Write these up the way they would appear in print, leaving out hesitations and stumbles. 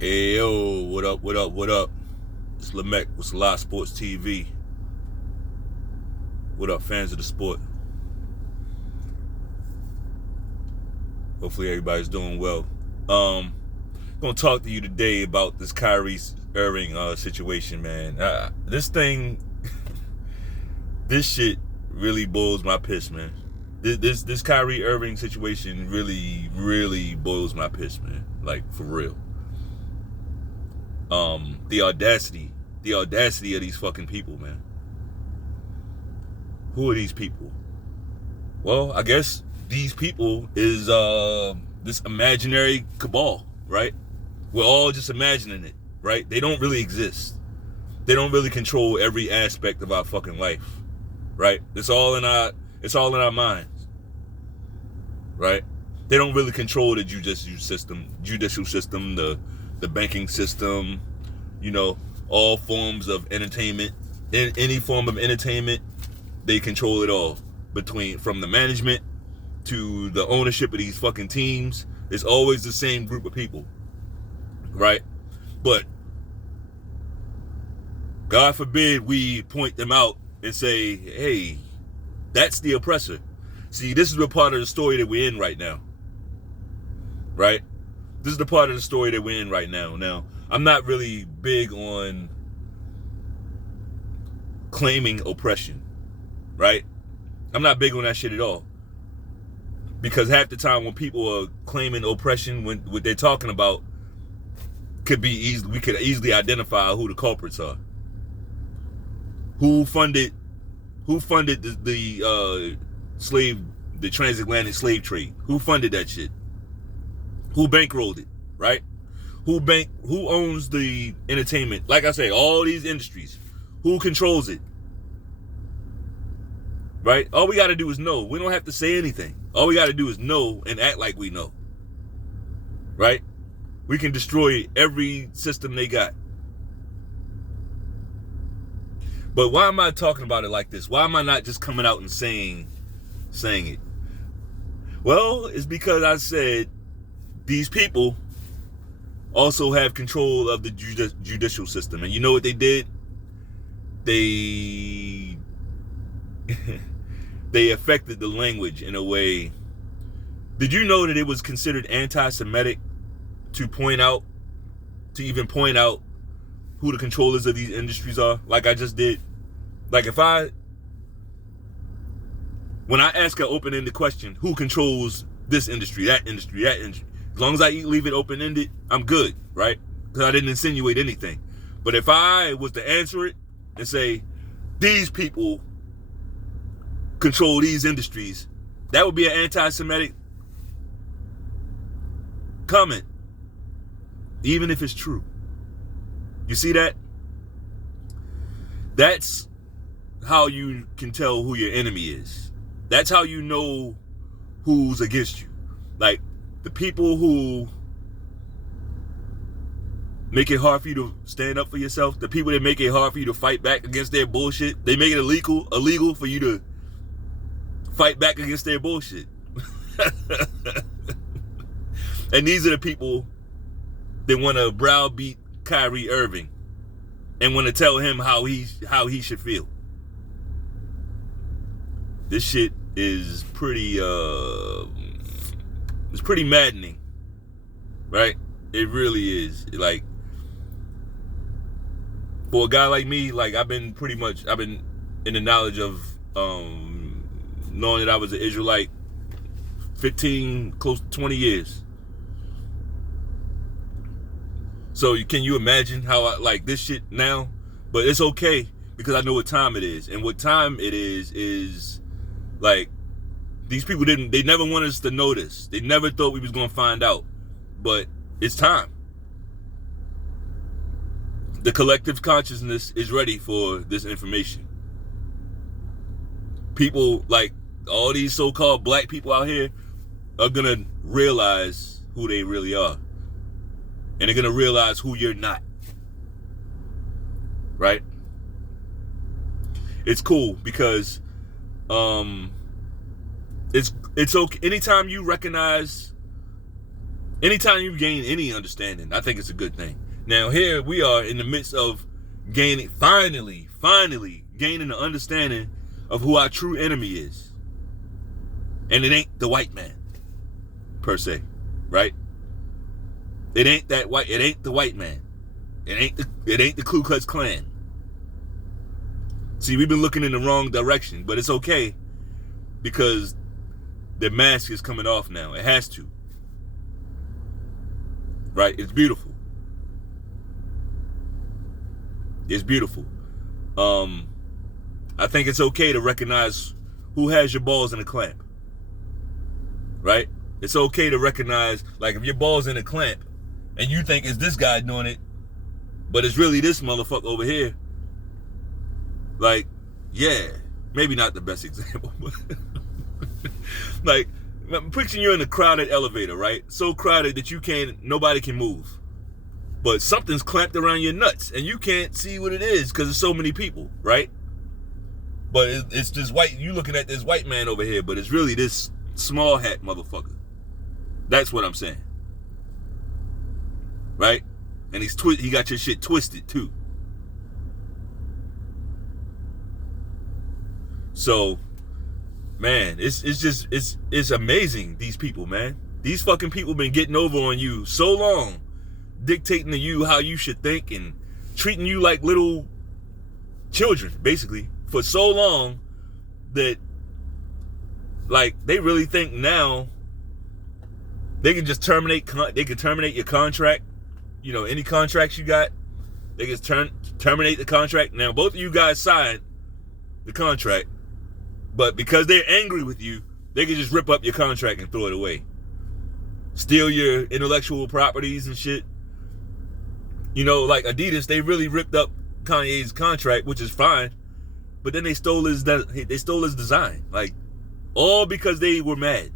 Hey yo, what up, what up, what up? It's Lemekh with selahsportstv. What up, fans of the sport? Hopefully everybody's doing well. Gonna talk to you today about this Kyrie Irving situation, man. This shit really boils my piss, man. This Kyrie Irving situation really boils my piss, man. Like, for real. The audacity of these fucking people, man. Who are these people? Well, I guess these people is this imaginary cabal, right? We're all just imagining it, right? They don't really exist. They don't really control every aspect of our fucking life, right? It's all in our minds, right? They don't really control the judicial system, the banking system, all forms of entertainment. In any form of entertainment, they control it all. From the management to the ownership of these fucking teams, it's always the same group of people, right? But God forbid we point them out and say, hey, that's the oppressor. See, this is the part of the story that we're in right now, right? This is the part of the story that we're in right now. Now, I'm not really big on claiming oppression, right? I'm not big on that shit at all. Because half the time when people are claiming oppression, what they're talking about we could easily identify who the culprits are. Who funded the transatlantic slave trade? Who funded that shit? Who bankrolled it, right? Who owns the entertainment? Like I say, all these industries. Who controls it? Right? All we got to do is know. We don't have to say anything. All we got to do is know and act like we know. Right? We can destroy every system they got. But why am I talking about it like this? Why am I not just coming out and saying it? Well, it's because I said these people also have control of the judicial system. And you know what they did? They affected the language in a way. Did you know that it was considered anti-Semitic to even point out who the controllers of these industries are, like I just did? Like, when I ask an open-ended question, who controls this industry, that industry, that industry, as long as I leave it open-ended, I'm good, right? Because I didn't insinuate anything. But if I was to answer it and say, these people control these industries, that would be an anti-Semitic comment, even if it's true. You see that? That's how you can tell who your enemy is. That's how you know who's against you. Like, the people who make it hard for you to stand up for yourself, the people that make it hard for you to fight back against their bullshit, they make it illegal for you to fight back against their bullshit. And these are the people that want to browbeat Kyrie Irving and want to tell him how he should feel. This shit is pretty it's pretty maddening, right? It really is. Like, for a guy like me, like, I've been in the knowledge of knowing that I was an Israelite 15, close to 20 years. So can you imagine how I like this shit now? But it's okay, because I know what time it is. And what time it is like, these people they never wanted us to know this. They never thought we was going to find out. But it's time. The collective consciousness is ready for this information. People, like all these so-called black people out here, are going to realize who they really are. And they're going to realize who you're not. Right? It's cool because it's okay. Anytime you recognize Anytime you gain any understanding, I think it's a good thing. Now here we are in the midst of finally gaining the understanding of who our true enemy is. And it ain't the white man, per se, right? It ain't the white man. It ain't the Ku Klux Klan. See, we've been looking in the wrong direction, but it's okay because the mask is coming off now. It has to. Right? It's beautiful. It's beautiful. I think it's okay to recognize who has your balls in a clamp. Right? It's okay to recognize, like, if your ball's in a clamp and you think it's this guy doing it, but it's really this motherfucker over here. Like, yeah, maybe not the best example, but like, picture you're in a crowded elevator, right? So crowded that nobody can move. But something's clamped around your nuts and you can't see what it is because there's so many people, right? But it's this you looking at this white man over here, but it's really this small hat motherfucker. That's what I'm saying. Right? And he got your shit twisted too. So, man, it's amazing, these people, man. These fucking people been getting over on you so long, dictating to you how you should think and treating you like little children, basically, for so long that, like, they really think now they can just terminate your contract. You know, any contracts you got, they can terminate the contract. Now, both of you guys signed the contract, but because they're angry with you, they can just rip up your contract and throw it away. Steal your intellectual properties and shit. You know, like Adidas, they really ripped up Kanye's contract, which is fine, but then they stole his design. Like, all because they were mad.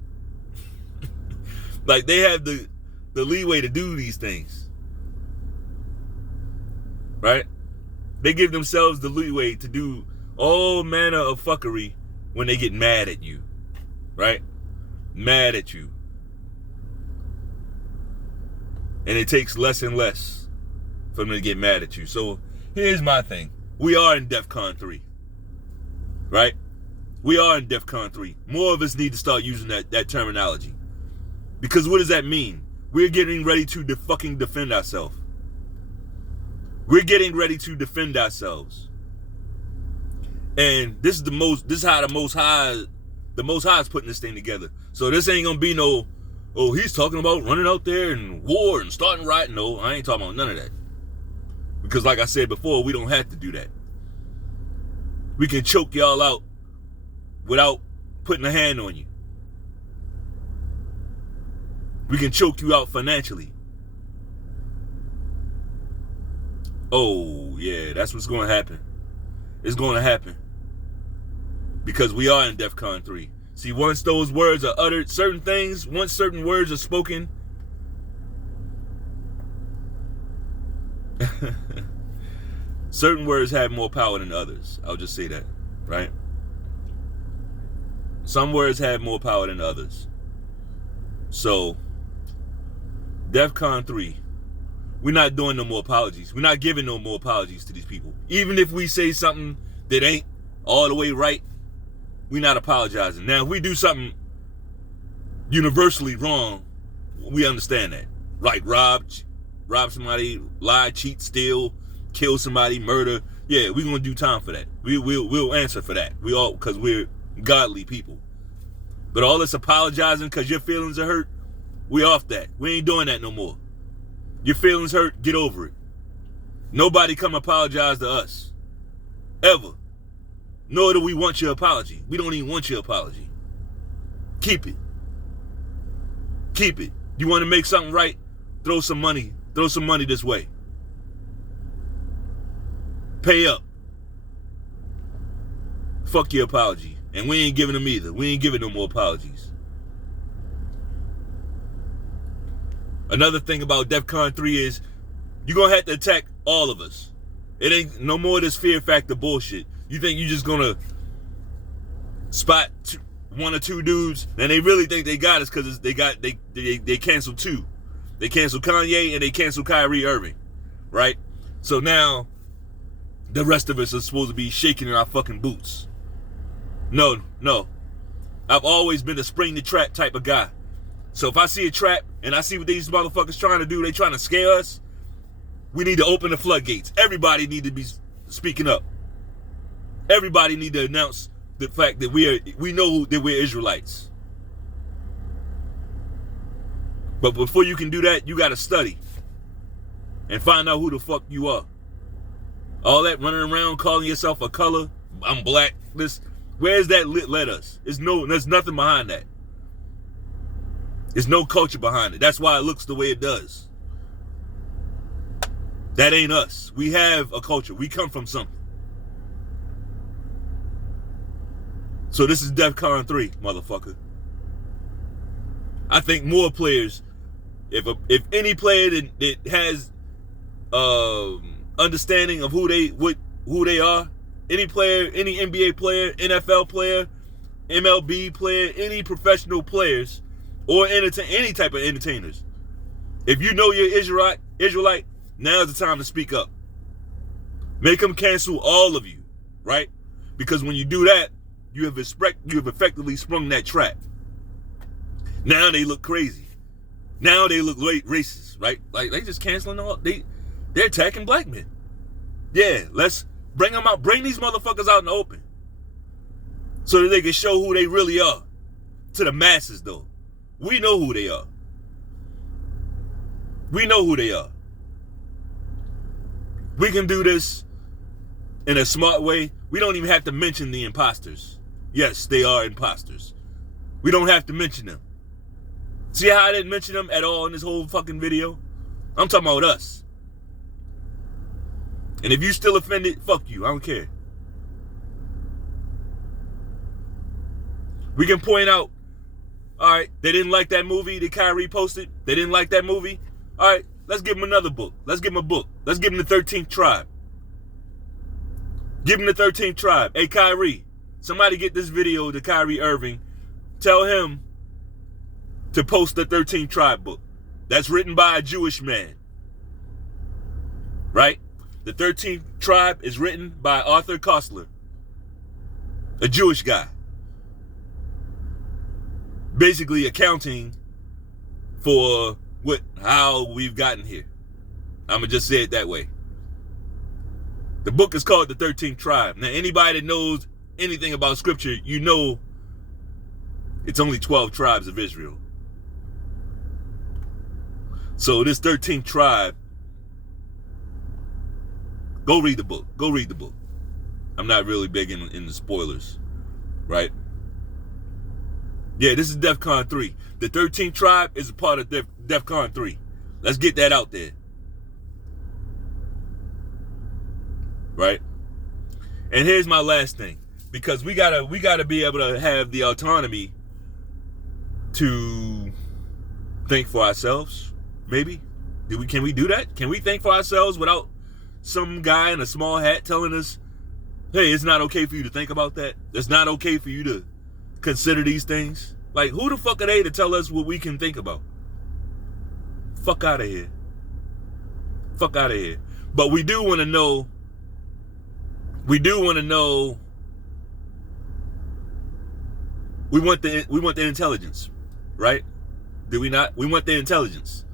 Like, they have the leeway to do these things. Right? They give themselves the leeway to do all manner of fuckery when they get mad at you. Right? Mad at you. And it takes less and less for them to get mad at you. So here's my thing. We are in DEFCON 3. Right? We are in DEFCON 3. More of us need to start using that terminology. Because what does that mean? We're getting ready to fucking defend ourselves. We're getting ready to defend ourselves. And this is how the Most High is putting this thing together. So this ain't gonna be no, oh, he's talking about running out there and war and starting riot. No, I ain't talking about none of that. Because like I said before, we don't have to do that. We can choke y'all out without putting a hand on you. We can choke you out financially. Oh, yeah, that's what's going to happen. It's going to happen. Because we are in DEFCON 3. See, once those words are uttered, once certain words are spoken, certain words have more power than others. I'll just say that, right? Some words have more power than others. So, DEFCON 3. We're not doing no more apologies. We're not giving no more apologies to these people. Even if we say something that ain't all the way right, we're not apologizing. Now, if we do something universally wrong, we understand that. Like rob somebody, lie, cheat, steal, kill somebody, murder. Yeah, we're gonna do time for that. We'll answer for that. We all, because we're godly people. But all this apologizing because your feelings are hurt, we off that. We ain't doing that no more. Your feelings hurt, get over it. Nobody come apologize to us. Ever. Nor do we want your apology. We don't even want your apology. Keep it. Keep it. You want to make something right? Throw some money. Throw some money this way. Pay up. Fuck your apology. And we ain't giving them either. We ain't giving no more apologies. Another thing about DEFCON 3 is you're going to have to attack all of us. It ain't no more of this fear factor bullshit. You think you're just going to spot one or two dudes and they really think they got us because they canceled two. They canceled Kanye and they canceled Kyrie Irving, right? So now the rest of us are supposed to be shaking in our fucking boots. No. I've always been a spring the trap type of guy. So if I see a trap and I see what these motherfuckers trying to do, they trying to scare us, we need to open the floodgates. Everybody need to be speaking up. Everybody need to announce the fact that we know that we're Israelites. But before you can do that, you got to study and find out who the fuck you are. All that running around calling yourself a color, I'm black, where's that led us? There's nothing behind that. There's no culture behind it. That's why it looks the way it does. That ain't us. We have a culture. We come from something. So this is DEFCON 3, motherfucker. I think more players, if any player that has understanding of who they are, any player, any NBA player, NFL player, MLB player, any professional players, or any type of entertainers, if you know you're Israelite, now's the time to speak up. Make them cancel all of you, right? Because when you do that, you have effectively sprung that trap. Now they look crazy. Now they look racist, right? Like they just canceling all. They're attacking black men. Yeah, let's bring them out. Bring these motherfuckers out in the open, so that they can show who they really are to the masses. Though we know who they are. We know who they are. We can do this in a smart way. We don't even have to mention the imposters. Yes, they are imposters. We don't have to mention them. See how I didn't mention them at all in this whole fucking video? I'm talking about us. And if you still offended, fuck you. I don't care. We can point out, all right, they didn't like that movie that Kyrie posted. They didn't like that movie. All right, let's give them another book. Let's give them a book. Let's give them the 13th tribe. Give him the 13th tribe. Hey, Kyrie, somebody get this video to Kyrie Irving. Tell him to post the 13th tribe book. That's written by a Jewish man. Right? The 13th tribe is written by Arthur Koestler, a Jewish guy. Basically accounting for how we've gotten here. I'm going to just say it that way. The book is called The 13th Tribe. Now, anybody that knows anything about scripture, you know it's only 12 tribes of Israel. So this 13th tribe, go read the book. Go read the book. I'm not really big in the spoilers, right? Yeah, this is DEFCON 3. The 13th tribe is a part of DEFCON 3. Let's get that out there. Right? And here's my last thing, because we gotta be able to have the autonomy to think for ourselves. Maybe can we do that? Can we think for ourselves without some guy in a small hat telling us, hey, it's not okay for you to think about that? It's not okay for you to consider these things? Like, who the fuck are they to tell us what we can think about? Fuck out of here. Fuck out of here. But we do want to know. We want the intelligence, right? Do we not? We want the intelligence.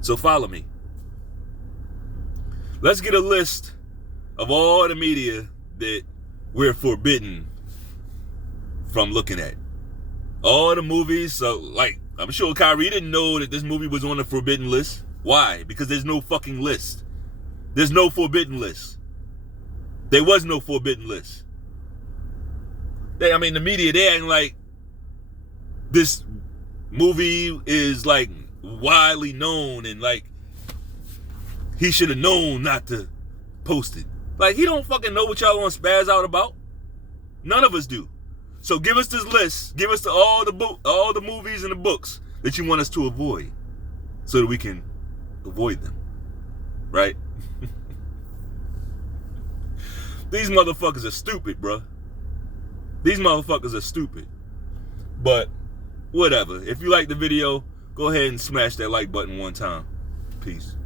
So follow me. Let's get a list of all the media that we're forbidden from looking at. All the movies. So, like, I'm sure Kyrie didn't know that this movie was on the forbidden list. Why? Because there's no fucking list. There's no forbidden list. There was no forbidden list. The media, they acting like this movie is like widely known and like he should have known not to post it. Like, he don't fucking know what y'all want to spaz out about. None of us do. So give us this list. Give us all the movies and the books that you want us to avoid, so that we can avoid them. Right? These motherfuckers are stupid, bro. These motherfuckers are stupid. But whatever. If you like the video, go ahead and smash that like button one time. Peace.